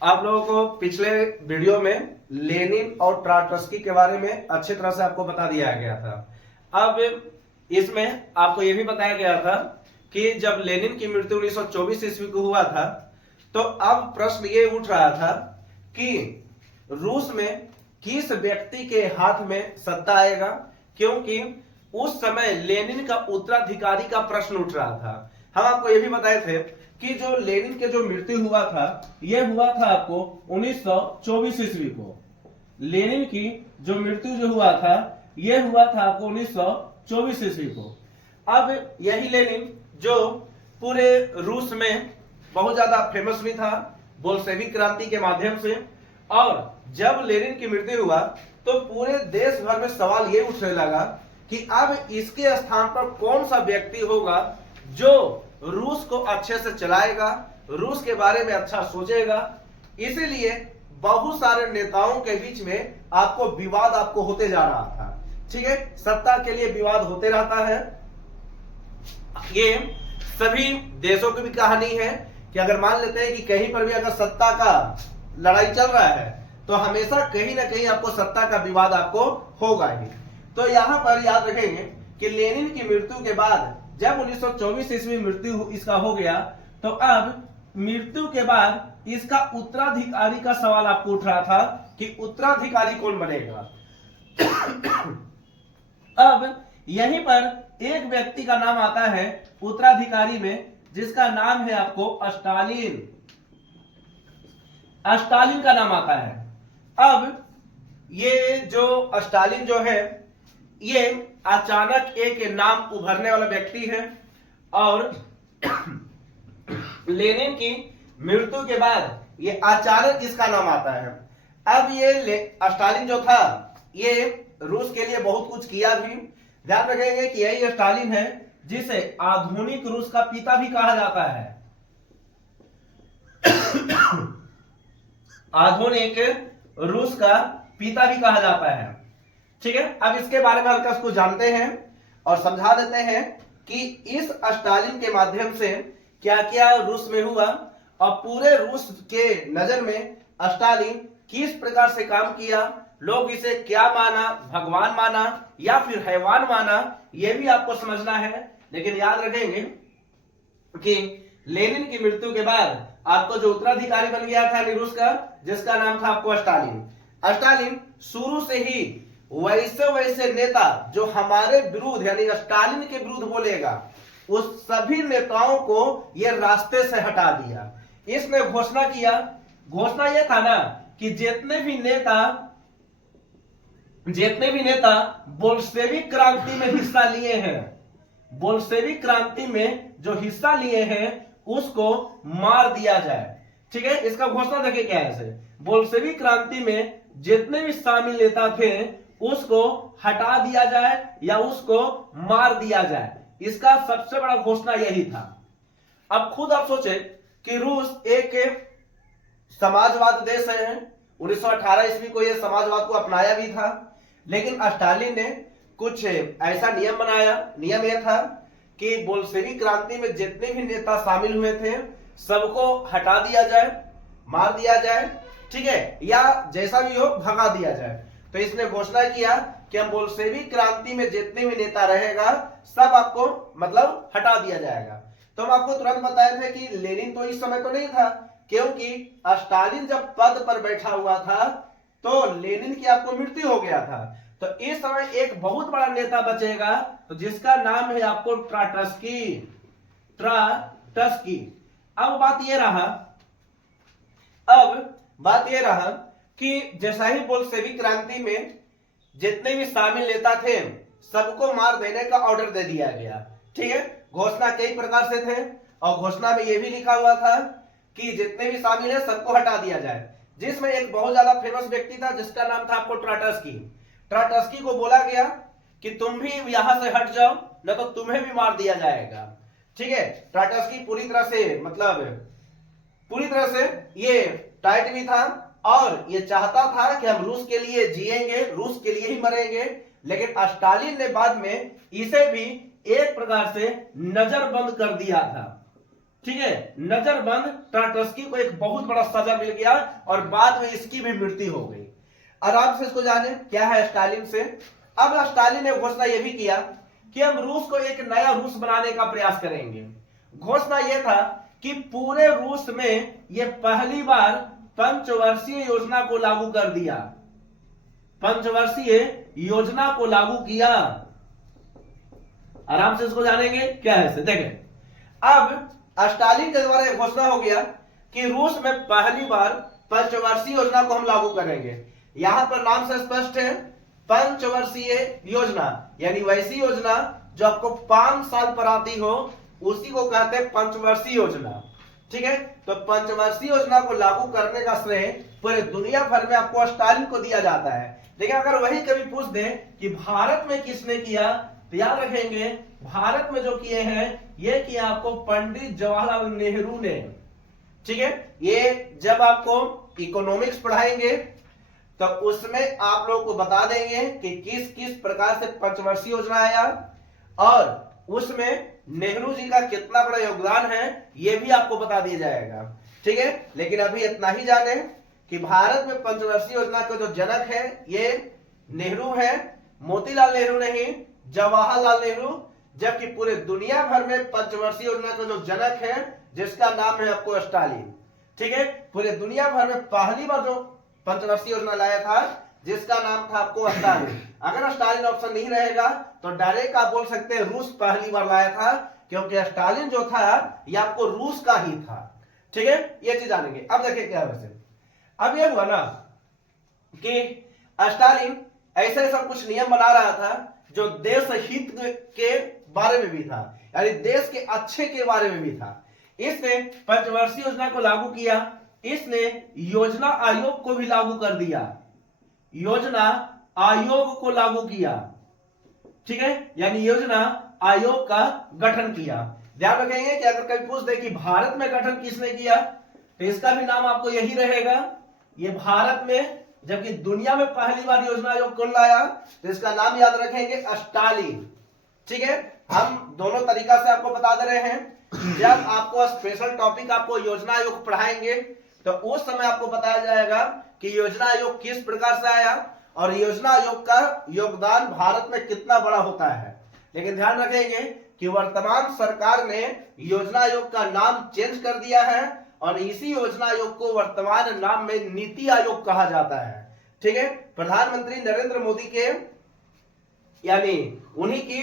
आप लोगों को पिछले वीडियो में लेनिन और ट्राटस्की के बारे में अच्छी तरह से आपको बता दिया गया था। अब इसमें आपको यह भी बताया गया था कि जब लेनिन की मृत्यु 1924 ईस्वी को हुआ था, तो अब प्रश्न ये उठ रहा था कि रूस में किस व्यक्ति के हाथ में सत्ता आएगा, क्योंकि उस समय लेनिन का उत्तराधिकारी का प्रश्न उठ रहा था। हम आपको यह भी बताए थे कि जो लेनिन के जो मृत्यु हुआ था, यह हुआ था आपको 1924 ईस्वी को। लेनिन की जो मृत्यु जो हुआ था, यह हुआ था आपको 1924 ईस्वी को। अब यही लेनिन जो पूरे रूस में बहुत ज्यादा फेमस भी था बोल्शेविक क्रांति के माध्यम से, और जब लेनिन की मृत्यु हुआ तो पूरे देश भर में सवाल ये उठने लगा कि अब इसके स्थान पर कौन सा व्यक्ति होगा जो रूस को अच्छे से चलाएगा, रूस के बारे में अच्छा सोचेगा। इसीलिए बहुत सारे नेताओं के बीच में आपको विवाद आपको होते जा रहा था। ठीक है, सत्ता के लिए विवाद होते रहता है। ये सभी देशों की भी कहानी है कि अगर मान लेते हैं कि कहीं पर भी अगर सत्ता का लड़ाई चल रहा है तो हमेशा कहीं ना कहीं आपको सत्ता का विवाद आपको होगा ही। तो यहां पर याद रखेंगे कि लेनिन की मृत्यु के बाद जब 1924 ईस्वी मृत्यु इसका हो गया, तो अब मृत्यु के बाद इसका उत्तराधिकारी का सवाल आपको उठ रहा था कि उत्तराधिकारी कौन बनेगा। अब यहीं पर एक व्यक्ति का नाम आता है उत्तराधिकारी में, जिसका नाम है आपको स्टालिन। स्टालिन का नाम आता है। अब ये जो स्टालिन जो है, ये अचानक एक नाम उभरने वाला व्यक्ति है, और लेनिन की मृत्यु के बाद ये अचानक इसका नाम आता है। अब ये स्टालिन जो था, ये रूस के लिए बहुत कुछ किया भी। ध्यान रखेंगे कि यही स्टालिन है जिसे आधुनिक रूस का पिता भी कहा जाता है। आधुनिक रूस का पिता भी कहा जाता है। ठीक है, अब इसके बारे में हल्का इसको जानते हैं और समझा देते हैं कि इस स्टालिन के माध्यम से क्या क्या रूस में हुआ, और पूरे रूस के नजर में स्टालिन किस प्रकार से काम किया, लोग इसे क्या माना, भगवान माना या फिर हैवान माना, यह भी आपको समझना है। लेकिन याद रखेंगे कि लेनिन की मृत्यु के बाद आपको जो उत्तराधिकारी बन गया था रूस का, जिसका नाम था आपको स्टालिन। स्टालिन शुरू से ही वैसे नेता जो हमारे विरुद्ध यानी स्टालिन के विरुद्ध बोलेगा, उस सभी नेताओं को यह रास्ते से हटा दिया। इसने घोषणा किया, घोषणा यह था ना कि जितने भी नेता बोल्शेविक क्रांति में हिस्सा लिए हैं, बोल्शेविक क्रांति में जो हिस्सा लिए हैं, उसको मार दिया जाए। ठीक है, इसका घोषणा देखिए क्या है। बोल्शेविक क्रांति में जितने भी शामिल नेता थे उसको हटा दिया जाए या उसको मार दिया जाए। इसका सबसे बड़ा घोषणा यही था। अब खुद आप सोचे कि रूस एक समाजवाद देश है। 1918 ईस्वी को यह समाजवाद को अपनाया भी था, लेकिन स्टालिन ने कुछ ऐसा नियम बनाया। नियम यह था कि बोल्शेविक क्रांति में जितने भी नेता शामिल हुए थे सबको हटा दिया जाए, मार दिया जाए, ठीक है, या जैसा भी हो भगा दिया जाए। तो इसने घोषणा किया कि हम बोल्शेविक क्रांति में जितने भी नेता रहेगा सब आपको मतलब हटा दिया जाएगा। तो हम आपको तुरंत बताए थे कि लेनिन तो इस समय तो नहीं था, क्योंकि स्टालिन जब पद पर बैठा हुआ था तो लेनिन की आपको मृत्यु हो गया था। तो इस समय एक बहुत बड़ा नेता बचेगा, तो जिसका नाम है आपको ट्राटस्की। अब बात ये रहा कि जैसा ही बोल्शेविक क्रांति में जितने भी शामिल नेता थे सबको मार देने का ऑर्डर दे दिया गया। ठीक है, घोषणा कई प्रकार से थे, और घोषणा में यह भी लिखा हुआ था कि जितने भी शामिल है सबको हटा दिया जाए। जिसमें एक बहुत ज्यादा फेमस व्यक्ति था जिसका नाम था आपको ट्राटस्की को बोला गया कि तुम भी यहां से हट जाओ, न तो तुम्हें भी मार दिया जाएगा। ठीक है, ट्राटस्की पूरी तरह से ये टाइट भी था, और ये चाहता था कि हम रूस के लिए जिएंगे, रूस के लिए ही मरेंगे। लेकिन स्टालिन ने बाद में इसे भी एक प्रकार से नजरबंद कर दिया था। ठीक है, नजरबंद टाटरस्की को एक बहुत बड़ा सजा मिल गया और बाद में इसकी भी मृत्यु हो गई। आराम से इसको जाने क्या है स्टालिन से। अब स्टालिन ने घोषणा यह भी किया कि हम रूस को एक नया रूस बनाने का प्रयास करेंगे। घोषणा यह था कि पूरे रूस में यह पहली बार पंचवर्षीय योजना को लागू कर दिया, पंचवर्षीय योजना को लागू किया। आराम से इसको जानेंगे क्या है इसे देखें। अब स्टालिन के द्वारा घोषणा हो गया कि रूस में पहली बार पंचवर्षीय योजना को हम लागू करेंगे। यहां पर नाम से स्पष्ट है, पंचवर्षीय योजना यानी वैसी योजना जो आपको 5 साल पर आती हो, उसी को कहते हैं पंचवर्षीय योजना। ठीक है, तो पंचवर्षीय योजना को लागू करने का श्रेय पूरे दुनिया भर में आपको स्टालिन को दिया जाता है। लेकिन अगर वही कभी पूछ दे कि भारत में किसने किया, तो याद रखेंगे भारत में जो किए हैं ये किया आपको पंडित जवाहरलाल नेहरू ने। ठीक है, ये जब आपको इकोनॉमिक्स पढ़ाएंगे तो उसमें आप लोगों को बता देंगे कि किस किस प्रकार से पंचवर्षीय योजना आया और उसमें नेहरू जी का कितना बड़ा योगदान है, यह भी आपको बता दिया जाएगा। ठीक है, लेकिन अभी इतना ही जाने कि भारत में पंचवर्षीय योजना का जो जनक है ये नेहरू है, मोतीलाल नेहरू नहीं, जवाहरलाल नेहरू। जबकि पूरे दुनिया भर में पंचवर्षीय योजना का जो जनक है जिसका नाम है आपको स्टालिन। ठीक है, पूरे दुनिया भर में पहली बार जो पंचवर्षीय योजना लाया था जिसका नाम था आपको स्टालिन। अगर स्टालिन ऑप्शन नहीं रहेगा तो डायरेक्ट आप बोल सकते हैं रूस पहली बार लाया था, क्योंकि स्टालिन जो था ये आपको रूस का ही था। ठीक है, ये चीज जानेंगे। अब देखिए क्या वैसे अब ये हुआ ना कि स्टालिन ऐसा ऐसा कुछ नियम बना रहा था जो देश हित के बारे में भी था, यानी देश के अच्छे के बारे में भी था। इसने पंचवर्षीय योजना को लागू किया, इसने योजना आयोग को भी लागू कर दिया, योजना आयोग को लागू किया। ठीक है, यानी योजना आयोग का गठन किया। ध्यान रखेंगे कि अगर कभी पूछ दे कि भारत में गठन किसने किया, तो इसका भी नाम आपको यही रहेगा, ये भारत में। जबकि दुनिया में पहली बार योजना आयोग कौन लाया, तो इसका नाम याद रखेंगे स्टालिन। ठीक है, हम दोनों तरीका से आपको बता दे रहे हैं। जब आपको स्पेशल टॉपिक आपको योजना आयोग पढ़ाएंगे तो उस समय आपको बताया जाएगा कि योजना आयोग किस प्रकार से आया और योजना आयोग का योगदान भारत में कितना बड़ा होता है। लेकिन ध्यान रखेंगे कि वर्तमान सरकार ने योजना आयोग का नाम चेंज कर दिया है और इसी योजना आयोग को वर्तमान नाम में नीति आयोग कहा जाता है। ठीक है, प्रधानमंत्री नरेंद्र मोदी के यानी उन्हीं की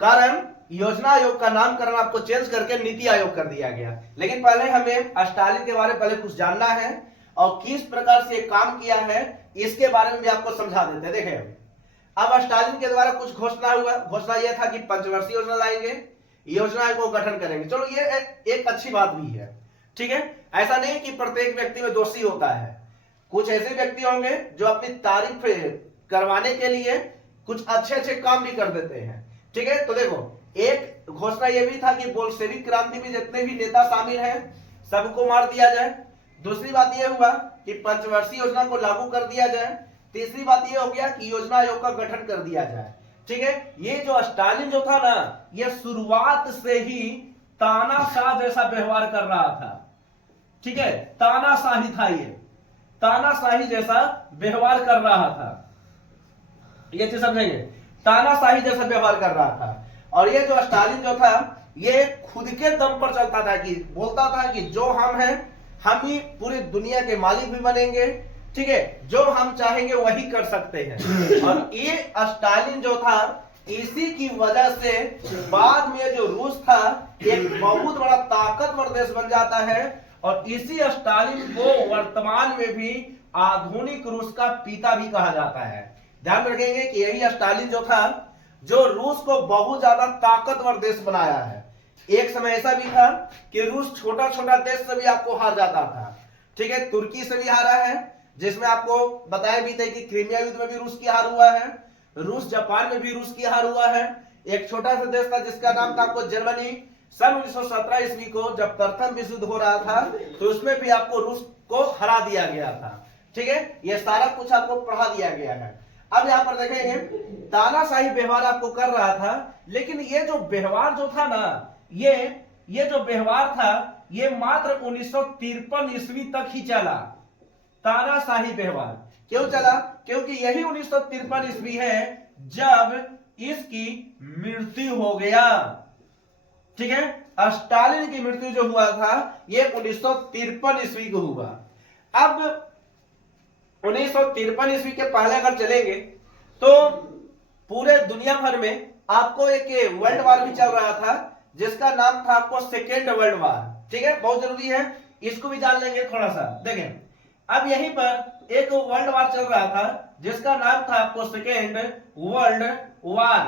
कारण योजना आयोग का नामकरण आपको चेंज करके नीति आयोग कर दिया गया। लेकिन पहले हमें स्टालिन के बारे में पहले कुछ जानना है और किस प्रकार से काम किया है इसके बारे में भी आपको समझा देते हैं। देखें, अब स्टालिन के द्वारा कुछ घोषणा हुआ। घोषणा यह था कि पंचवर्षीय योजना लाएंगे, योजना आयोग को गठन करेंगे। चलो ये एक अच्छी बात भी है। ठीक है, ऐसा नहीं कि प्रत्येक व्यक्ति में दोषी होता है, कुछ ऐसे व्यक्ति होंगे जो अपनी तारीफ करवाने के लिए कुछ अच्छे अच्छे काम भी कर देते हैं। ठीक है, तो देखो एक घोषणा यह भी था कि बोल्शेविक क्रांति में जितने भी नेता शामिल हैं सबको मार दिया जाए। दूसरी बात यह हुआ कि पंचवर्षीय योजना को लागू कर दिया जाए। तीसरी बात यह हो गया कि योजना आयोग का गठन कर दिया जाए। ठीक है, ये जो स्टालिन जो था ना, ये शुरुआत से ही तानाशाह जैसा व्यवहार कर रहा था। ठीक है, तानाशाही था, ये तानाशाही जैसा व्यवहार कर रहा था। ये चीज समझेंगे, तानाशाही जैसा व्यवहार कर रहा था। और ये जो स्टालिन जो था ये खुद के दम पर चलता था कि बोलता था कि जो हम हैं हम ही पूरी दुनिया के मालिक भी बनेंगे। ठीक है, जो हम चाहेंगे वही कर सकते हैं। और ये स्टालिन जो था इसी की वजह से बाद में जो रूस था एक बहुत बड़ा ताकतवर देश बन जाता है और इसी स्टालिन को वर्तमान में भी आधुनिक रूस का पिता भी कहा जाता है। ध्यान रखेंगे कि यही स्टालिन जो था जो रूस को बहुत ज्यादा ताकतवर देश बनाया है। एक समय ऐसा भी था कि रूस छोटा छोटा देश से भी आपको हार जाता था। ठीक है, तुर्की से भी हारा है, जिसमें आपको बताया भी था कि क्रीमिया युद्ध में भी रूस की हार हुआ है, रूस जापान में भी रूस की हार हुआ है। एक छोटा सा देश था जिसका नाम था आपको जर्मनी। सन 1917 ईस्वी को जब प्रथम विश्व युद्ध हो रहा था तो उसमें भी आपको रूस को हरा दिया गया था। ठीक है, ये सारा कुछ आपको पढ़ा दिया गया है। अब यहां पर देखेंगे तानाशाही व्यवहार आपको कर रहा था, लेकिन ये जो व्यवहार जो था ना ये ये जो व्यवहार था ये मात्र 1953 ईस्वी तक ही चला, तानाशाही व्यवहार। क्यों चला? क्योंकि यही 1953 ईस्वी है जब इसकी मृत्यु हो गया। ठीक है, स्टालिन की मृत्यु जो हुआ था ये 1953 ईस्वी को हुआ। अब 1953 ईस्वी के पहले अगर चलेंगे तो पूरे दुनिया भर में आपको एक वर्ल्ड वार भी चल रहा था जिसका नाम था आपको सेकेंड वर्ल्ड वार। ठीक है, बहुत जरूरी है, इसको भी जान लेंगे थोड़ा सा। देखें, अब यहीं पर एक वर्ल्ड वार चल रहा था जिसका नाम था आपको सेकेंड वर्ल्ड वार।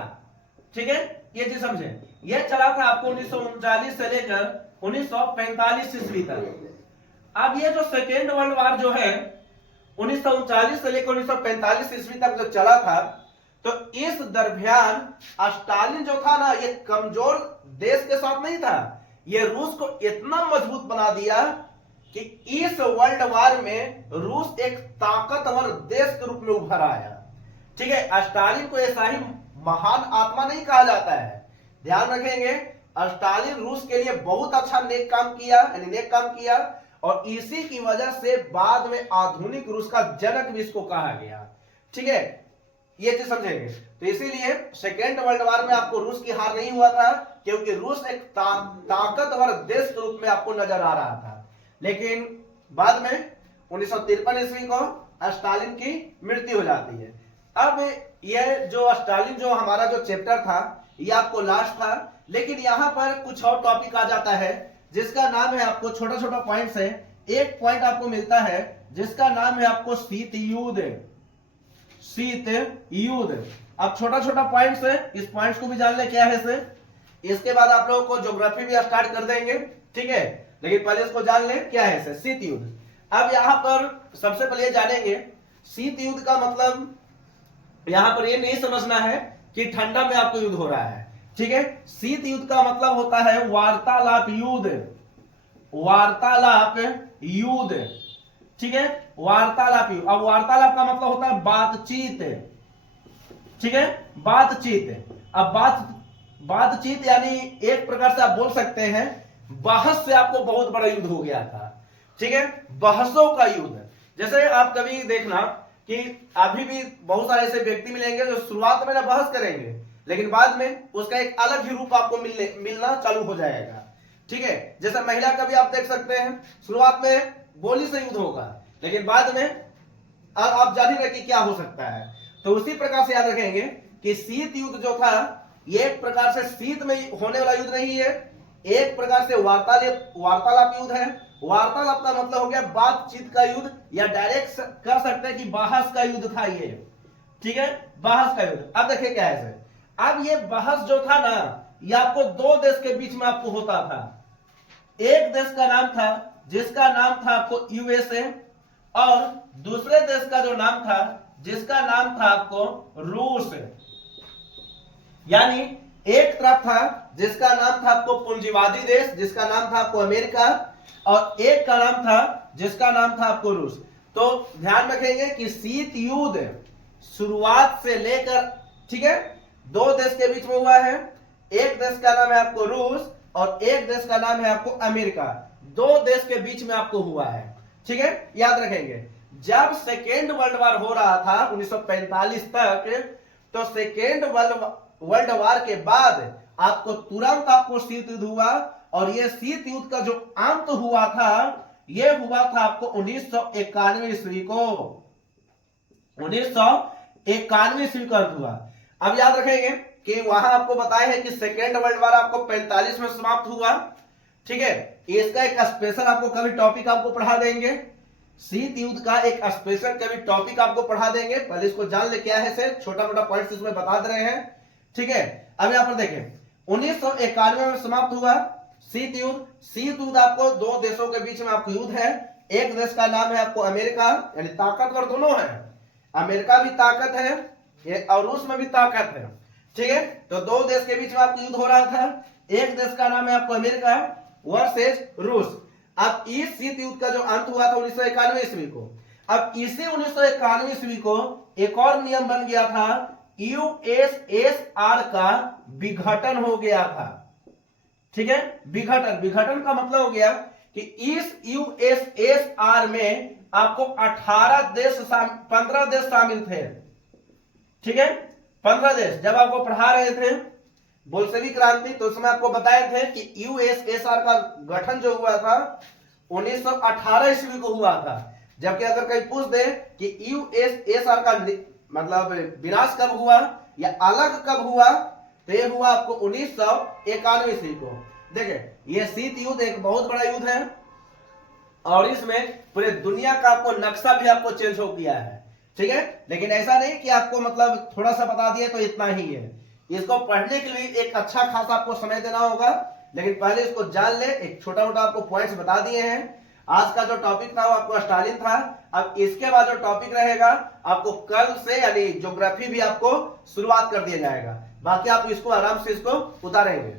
ठीक है, ये चीज समझे, यह चला था आपको 1939 से लेकर 1945 ईस्वी तक। अब ये जो सेकेंड वर्ल्ड वार जो है 1939 से लेकर 1945 ईस्वी तक जो चला था, तो इस दरमियान स्टालिन जो था ना ये कमजोर देश के साथ नहीं था, ये रूस को इतना मजबूत बना दिया कि इस वर्ल्ड वार में रूस एक ताकतवर देश के रूप में उभर आया। ठीक है, स्टालिन को ऐसा ही महान आत्मा नहीं कहा जाता है, ध्यान रखेंगे। स्टालिन रूस के लिए बहुत अच्छा नेक काम किया, यानी नेक काम किया, और इसी की वजह से बाद में आधुनिक रूस का जनक भी इसको कहा गया। ठीक है, ये चीज समझेंगे। तो इसीलिए सेकेंड वर्ल्ड वार में आपको रूस की हार नहीं हुआ था, क्योंकि रूस एक ताकतवर देश के रूप में आपको नजर आ रहा था। लेकिन बाद में 1953 ईस्वी को स्टालिन की मृत्यु हो जाती है। अब यह जो स्टालिन जो हमारा जो चैप्टर था ये आपको लास्ट था, लेकिन यहां पर कुछ और टॉपिक आ जाता है जिसका नाम है आपको, छोटा छोटा पॉइंट्स है, एक पॉइंट आपको मिलता है जिसका नाम है आपको शीत युद्ध। शीत युद्ध, अब छोटा छोटा पॉइंट्स है, इस पॉइंट्स को भी जान ले क्या है इसे। इसके बाद आप लोगों को ज्योग्राफी भी स्टार्ट कर देंगे। ठीक है, लेकिन पहले इसको जान ले क्या है इसे, शीत युद्ध। अब यहां पर सबसे पहले जानेंगे शीत युद्ध का मतलब। यहां पर ये नहीं समझना है कि ठंडा में आपको युद्ध हो रहा है। ठीक है, शीत युद्ध का मतलब होता है वार्तालाप युद्ध, वार्तालाप युद्ध। ठीक है, वार्तालाप युद्ध। अब वार्तालाप का मतलब होता है बातचीत। ठीक है, बातचीत। अब बातचीत यानी एक प्रकार से आप बोल सकते हैं बहस से आपको बहुत बड़ा युद्ध हो गया था। ठीक है, बहसों का युद्ध। जैसे आप कभी देखना कि अभी भी बहुत सारे ऐसे व्यक्ति मिलेंगे जो शुरुआत में ना बहस करेंगे, लेकिन बाद में उसका एक अलग ही रूप आपको मिलना चालू हो जाएगा। ठीक है, जैसे महिला का भी आप देख सकते हैं, शुरुआत में बोली से युद्ध होगा, लेकिन बाद में आप जान ही रहे कि क्या हो सकता है। तो उसी प्रकार से याद रखेंगे कि शीत युद्ध जो था ये एक प्रकार से शीत में होने वाला युद्ध नहीं है, एक प्रकार से वार्तालाप युद्ध है। वार्तालाप का मतलब हो गया बातचीत का युद्ध, या डायरेक्ट कर सकते हैं कि बहस का युद्ध था ये। ठीक है, बहस का युद्ध। अब देखिए क्या है, अब ये बहस जो था ना ये आपको दो देश के बीच में आपको होता था। एक देश का नाम था जिसका नाम था आपको यूएसए, और दूसरे देश का जो नाम था जिसका नाम था आपको रूस। यानी एक तरफ था जिसका नाम था आपको पूंजीवादी देश जिसका नाम था आपको अमेरिका, और एक का नाम था जिसका नाम था आपको रूस। तो ध्यान रखेंगे कि शीत युद्ध शुरुआत से लेकर, ठीक है, दो देश के बीच में हुआ है। एक देश का नाम है आपको रूस और एक देश का नाम है आपको अमेरिका। दो देश के बीच में आपको हुआ है। ठीक है, याद रखेंगे। जब सेकेंड वर्ल्ड वार हो रहा था 1945 तक, तो सेकेंड वर्ल्ड वार के बाद आपको तुरंत आपको शीत युद्ध हुआ, और यह शीत युद्ध का जो अंत हुआ था यह हुआ था आपको 1991 ईस्वी को। 1991 ईस्वी का अंत हुआ। अब याद रखेंगे कि वहां आपको बताया है कि सेकेंड वर्ल्ड वार आपको 45 में समाप्त हुआ। ठीक है, इसका एक स्पेशल आपको कभी टॉपिक आपको पढ़ा देंगे, शीत युद्ध का एक स्पेशल कभी टॉपिक आपको पढ़ा देंगे। पहले इसको जान ले क्या है, से छोटा मोटा पॉइंट्स इसमें बता दे रहे हैं। ठीक है, अब यहां पर देखें 1991 में समाप्त हुआ शीत युद्ध। शीत युद्ध आपको दो देशों के बीच में आपको युद्ध है। एक देश का नाम है आपको अमेरिका, यानी ताकतवर दोनों है, अमेरिका भी ताकत है और रूस में भी ताकत है। ठीक है, तो दो देश के बीच में आपको युद्ध हो रहा था। एक देश का नाम है आपको अमेरिका वर्सेस रूस। अब इस शीत युद्ध का जो अंत हुआ था 1991 ईस्वी को। अब इसी 1991 ईस्वी को एक और नियम बन गया था, यूएसएसआर का विघटन हो गया था। ठीक है। विघटन, विघटन का मतलब हो गया कि इस यूएसएसआर में आपको 15 देश शामिल थे, ठीक है, 15 देश। जब आपको पढ़ा रहे थे बोल्शेविक क्रांति तो उसमें आपको बताए थे कि यूएसएसआर का गठन जो हुआ था 1918 ईस्वी को हुआ था। जबकि अगर कहीं पूछ दे कि यूएसएसआर का मतलब विनाश कब हुआ या अलग कब हुआ, तो ये हुआ आपको 1991 ईस्वी को। देखिए ये शीत युद्ध एक बहुत बड़ा युद्ध है और इसमें पूरे दुनिया का आपको नक्शा भी आपको चेंज हो गया है, ठीक है। लेकिन ऐसा नहीं कि आपको मतलब थोड़ा सा बता दिया तो इतना ही है, इसको पढ़ने के लिए एक अच्छा खासा आपको समय देना होगा। लेकिन पहले इसको जान ले, एक छोटा मोटा आपको पॉइंट्स बता दिए हैं। आज का जो टॉपिक था वो आपको स्टालिन था। अब इसके बाद जो टॉपिक रहेगा आपको कल से यानी ज्योग्राफी भी आपको शुरुआत कर दिया जाएगा। बाकी आप इसको आराम से इसको उतारेंगे।